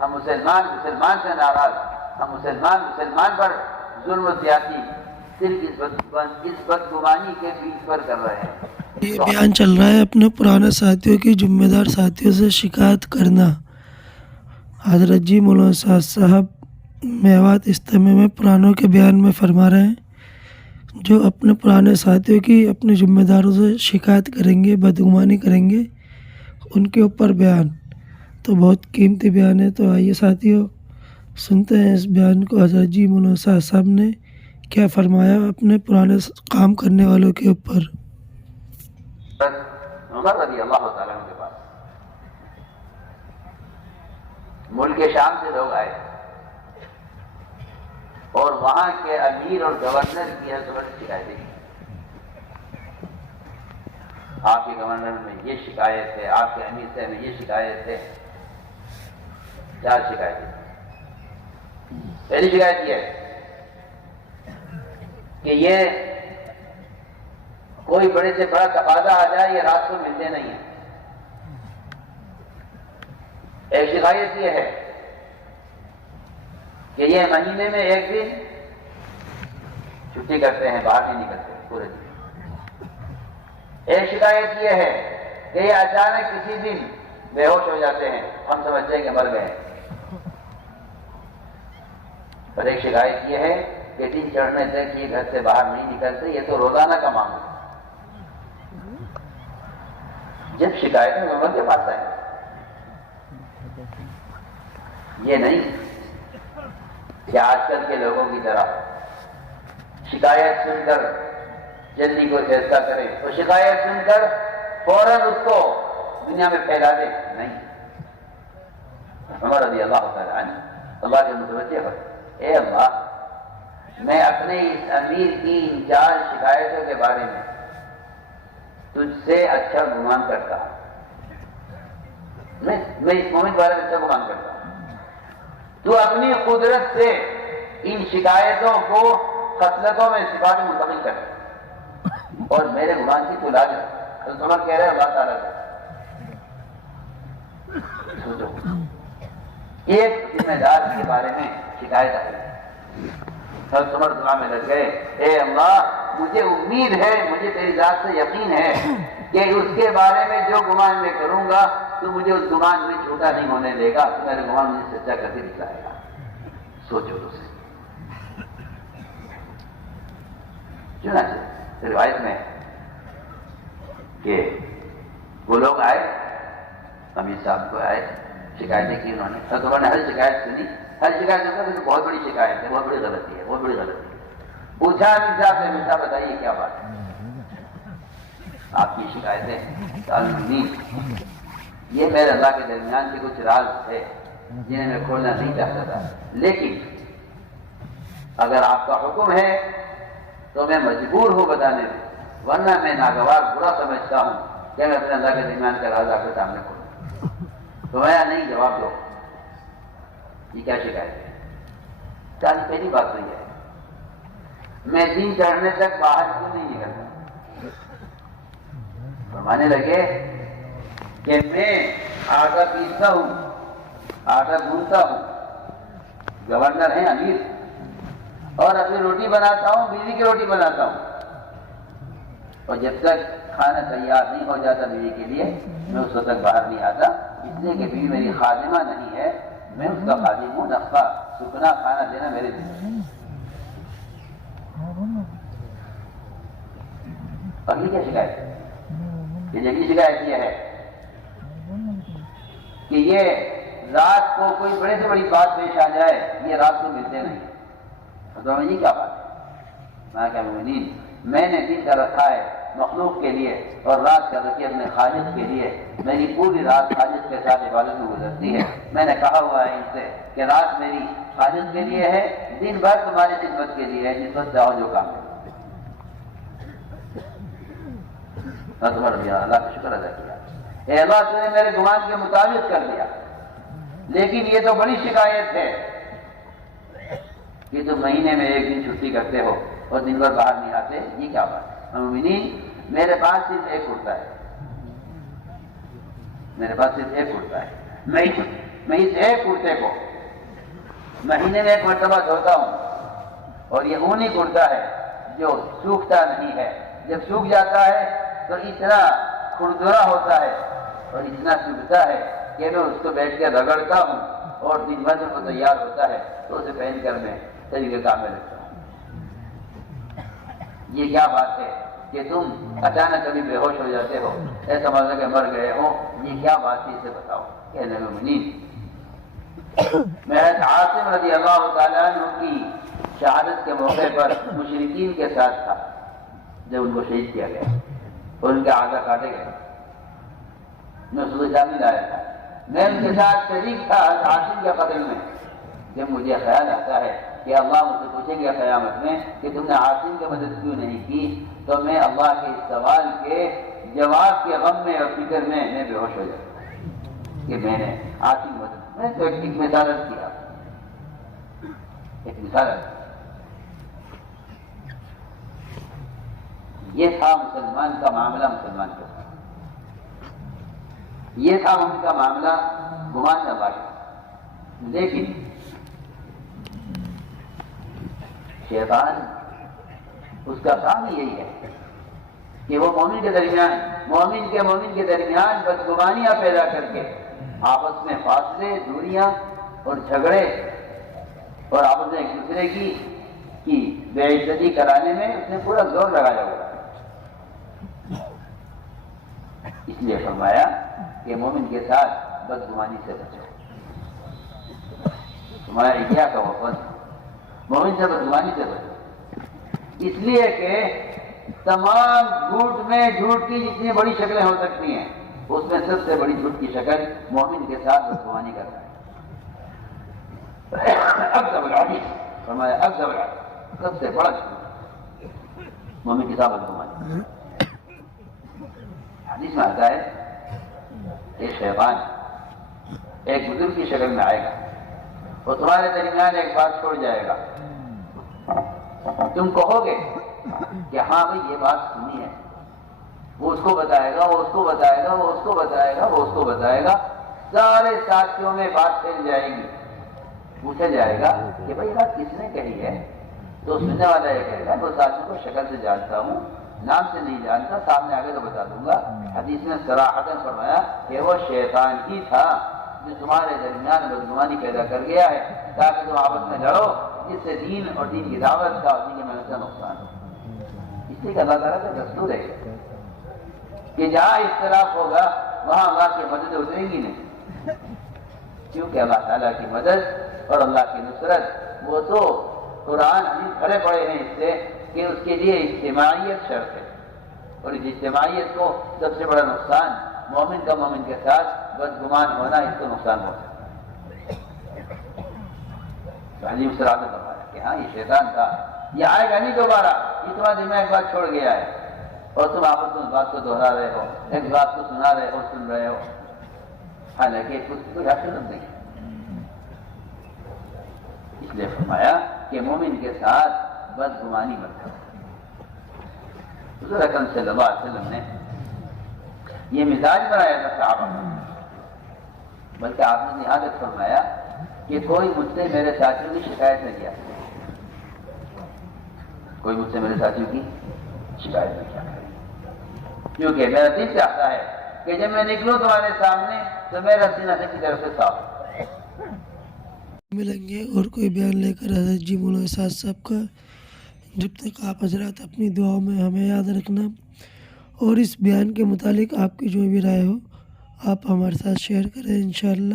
ہم مسلمان سے ناراض، ہم مسلمان پر ظلم و زیادتی صرف اس بدگمانی کے بیچ پر کر رہے ہیں۔ یہ بیان چل رہا ہے اپنے پرانے ساتھیوں کی ذمہ دار ساتھیوں سے شکایت کرنا۔ حضرت جی مولانا سعد صاحب میوات اجتماع میں پرانوں کے بیان میں فرما رہے ہیں جو اپنے پرانے ساتھیوں کی اپنے ذمہ داروں سے شکایت کریں گے، بدگمانی کریں گے، ان کے اوپر بیان تو بہت قیمتی بیان ہے۔ تو آئیے ساتھیوں سنتے ہیں اس بیان کو، حضرت جی مولانا سعد صاحب نے کیا فرمایا اپنے پرانے کام کرنے والوں کے اوپر۔ عمر رضی اللہ تعالیٰ عنہ کے پاس ملک شام سے لوگ آئے اور وہاں کے امیر اور گورنر کی حضرت شکایتیں کی، آپ کے گورنر میں یہ شکایت ہے، آپ کے امیر سے میں یہ شکایت ہے۔ 4 شکایتیں۔ پہلی شکایت یہ ہے کہ یہ کوئی بڑے سے بڑا تقاضا آ جائے یہ رات کو ملتے نہیں ہیں۔ ایک شکایت یہ ہے کہ یہ مہینے میں ایک دن چھٹی کرتے ہیں، باہر نہیں نکلتے پورے دن۔ ایک شکایت یہ ہے کہ یہ اچانک کسی دن بے ہوش ہو جاتے ہیں، ہم سمجھتے ہیں کہ مر گئے۔ اور ایک شکایت یہ ہے کہ دن چڑھنے تک یہ گھر سے باہر نہیں نکلتے، یہ تو روزانہ کا معاملہ۔ جب شکایتیں عمر کے پاس آئیں، یہ نہیں کہ آج کل کے لوگوں کی طرح شکایت سن کر جلدی کو فیصلہ کریں تو شکایت سن کر فوراً اس کو دنیا میں پھیلا دیں، نہیں۔ عمر رضی اللہ تعالیٰ عنہ اللہ کے متوجہ ہو، اے اللہ، میں اپنے اس امیر کی ان 4 شکایتوں کے بارے میں تجھ سے اچھا گمان کرتا ہوں، میں اس مومن کے بارے میں اچھا گمان کرتا ہوں۔ تو اپنی قدرت سے ان شکایتوں کو خصلتوں میں صفات میں منتقل کر اور میرے گمان کی تو علاج ہے۔ حضرت عمر کہہ رہے ہیں اللہ تعالیٰ سے، سوچو ایک ذمہ دار کے بارے میں شکایت آئی، حضرت عمر دعا میں لگ گئے، اے اللہ مجھے امید ہے، مجھے تیری ذات سے یقین ہے کہ اس کے بارے میں جو گمان میں کروں گا تو مجھے اس گمان میں جھوٹا نہیں ہونے دے گا، تو میرے گمان مجھے سچا کر کے دکھلائے گا۔ سوچو تو صحیح۔ چنانچہ روایت میں کہ وہ لوگ آئے، امیر صاحب کو آئے، شکایتیں کی انہوں نے، حضرت عمر نے ہر شکایت سنی، ہر شکایت سنی کہ بہت بڑی شکایت ہے، بہت بڑی غلطی ہے، بہت بڑی غلطی ہے۔ پوچھا امیر صاحب سے، امیر صاحب بتائیے کیا بات ہے؟ آپ کی شکایتیں تعلیم، یہ میرے اللہ کے درمیان کے کچھ راز ہے جنہیں میں کھولنا نہیں چاہتا تھا، لیکن اگر آپ کا حکم ہے تو میں مجبور ہوں بتانے میں، ورنہ میں ناگوار برا سمجھتا ہوں کہ میں اپنے اللہ کے درمیان کا راز آپ کے سامنے کھولوں۔ تو میں نہیں، جواب دو، یہ کیا شکایت ہے؟ پہلی بات تو یہ ہے میں دن چڑھنے تک باہر کیوں نہیں نکلتا؟ فرمانے لگے کہ میں آٹا پیستا ہوں، آٹا گھونتا ہوں، گورنر ہیں امیر، اور اپنی روٹی بناتا ہوں، بیوی کی روٹی بناتا ہوں، اور جب تک کھانا تیار نہیں ہو جاتا بیوی کے لیے میں اس وقت تک باہر نہیں آتا، اس لیے کہ بیوی میری خادمہ نہیں ہے، میں اس کا خادم ہوں، نفقہ سکنا کھانا دینا میرے ذمہ۔ اور یہ کیا شکایت ہے؟ یہ جگہ شکایت یہ ہے کہ یہ رات کو کوئی بڑے سے بڑی بات پیش آ جائے یہ رات کو ملتے نہیں۔ تو یہ کیا بات ہے؟ میں کیا مومنین، میں نے دن کا رکھا ہے مخلوق کے لیے اور رات کا رکھی اپنے خالق کے لیے، میری پوری رات خالق کے ساتھ عبادت میں گزرتی ہے۔ میں نے کہا ہوا ہے ان سے کہ رات میری خالق کے لیے ہے، دن بھر تمہاری خدمت کے لیے ہے، نسبت سے آؤ جو کام ہے۔ اللہ کا شکر ادا کیا، اے اللہ تو نے میرے گمان کے مطابق کر دیا، لیکن یہ تو بڑی شکایت ہے کہ تم مہینے میں ایک دن چھٹی کرتے ہو اور دن بھر باہر نہیں آتے، یہ کیا بات ہے؟ مومنین، میرے پاس صرف ایک کرتا ہے، میرے پاس صرف ایک کرتا ہے، میں اس ایک کرتے کو مہینے میں ایک مرتبہ دھوتا ہوں، اور یہ اونی کرتا ہے جو سوکھتا نہیں ہے، جب سوکھ جاتا ہے تو اتنا کھردرا ہوتا ہے اور اتنا سوکھتا ہے کہ میں اس کو بیٹھ کے رگڑتا ہوں اور دن بھر کو تیار ہوتا ہے تو اسے پہن کر میں طریقے کام میں رکھتا ہوں۔ یہ کیا بات ہے کہ تم اچانک کبھی بے ہوش ہو جاتے ہو، ایسا سمجھو کہ مر گئے ہو، یہ کیا بات ہے اسے بتاؤ۔ کہنے المؤمنین میں عاصم رضی اللہ تعالیٰ عنہ کی شہادت کے موقع پر مشرکین کے ساتھ تھا جب ان کو شہید کیا گیا اور ان کے اعضاء کاٹے گئے، میں صبح جامع لایا تھا، میں ان کے ساتھ شریک تھا عاصم کے قتل میں۔ جب مجھے خیال آتا ہے کہ اللہ مجھ سے پوچھیں گے قیامت میں کہ تم نے عاصم کی مدد کیوں نہیں کی، تو میں اللہ کے اس سوال کے جواب کے غم میں اور فکر میں بے ہوش ہو جاتا ہوں کہ میں نے عاصم کی مدد، میں تو ایک مثال کیا، ایک مثال۔ یہ تھا مسلمان کا معاملہ مسلمان کے ساتھ، یہ تھا ان کا معاملہ گمان کا بات۔ لیکن شیطان اس کا کام یہی ہے کہ وہ مومن کے درمیان بدگمانیاں پیدا کر کے آپس میں فاصلے، دوریاں اور جھگڑے اور آپس میں ایک دوسرے کی بے عزتی کرانے میں اس نے پورا زور لگایا ہوا ہے۔ اس لیے فرمایا کہ مومن کے ساتھ بدگمانی سے بچو، تمہارا کیا کا وفن، مومن سے بدگمانی سے بچو، اس لیے کہ تمام جھوٹ میں جھوٹ کی جتنی بڑی شکلیں ہو سکتی ہیں اس میں سب سے بڑی جھوٹ کی شکل مومن کے ساتھ بدگمانی کرنا ہے۔ اکذب الحدیث فرمایا، اکذب الحدیث سب سے بڑا جھوٹ مومن کے ساتھ بدگمانی۔ حدیث میں آتا ہے کہ شیطان ایک بزرگ کی شکل میں آئے گا، وہ تمہارے درمیان ایک بات چھوڑ جائے گا، تم کہو گے کہ ہاں بھائی یہ بات سنی ہے، وہ اس کو بتائے گا، وہ اس کو بتائے گا، وہ اس کو بتائے گا، وہ اس کو بتائے گا، سارے ساتھیوں میں بات پھیل جائے گی، پوچھا جائے گا کہ بھائی بات کس نے کہی ہے، تو سننے والا یہ کہے گا وہ ساتھی کو شکل سے جانتا ہوں، نام سے نہیں جانتا، سامنے آگے تو بتا دوں گا۔ حدیث نے صراحتاً فرمایا کہ وہ شیطان ہی تھا جو تمہارے درمیان بدگمانی پیدا کر گیا ہے تاکہ تم آپس میں لڑو، جس سے دین اور دین کی دعوت کا اور دین کی محنت کا نقصان ہو۔ اس لیے کہ اللہ تعالیٰ کا دستور ہے کہ جہاں اختلاف ہوگا وہاں اللہ کی مدد اتریں گی نہیں، کیونکہ اللہ تعالیٰ کی مدد اور اللہ کی نصرت وہ تو قرآن حدیث بھرے پڑے ہیں اس سے کہ اس کے لیے اجتماعیت شرط ہے، اور اس اجتماعیت کو سب سے بڑا نقصان مومن کا مومن کے ساتھ بدگمان ہونا، اس کو نقصان پہنچا۔ حدیث سے رابطہ فرمایا کہ ہاں یہ شیطان تھا، یہ آئے گا نہیں دوبارہ، یہ تمہارے دل میں ایک بات چھوڑ گیا ہے اور تم آپس میں اس بات کو دہرا رہے ہو، ایک بات کو سنا رہے ہو، سن رہے ہو، حالانکہ کوئی حقیقت نہیں۔ اس لیے فرمایا کہ مومن کے ساتھ بدگمانی مت کرو۔ حضور اکرم صلی اللہ علیہ وسلم نے یہ مزاج بنایا تھا صحابہ کا، بلکہ آپ نے یہاں تک فرمایا کہ کوئی مجھ سے میرے ساتھیوں کی شکایت نہ کیا، کوئی مجھ سے میرے ساتھیوں کی شکایت نہ کیا کرے، کیونکہ میرا دل چاہتا ہے کہ جب میں نکلوں تمہارے سامنے تو میرا سینہ سے کی طرف سے صاف ہو۔ ملیں گے اور کوئی بیان لے کر حضرت جی مولانا اسحاق صاحب کا۔ جب تک آپ حضرات اپنی دعاؤں میں ہمیں یاد رکھنا، اور اس بیان کے متعلق آپ کی جو بھی رائے ہو آپ ہمارے ساتھ شیئر کریں انشاءاللہ۔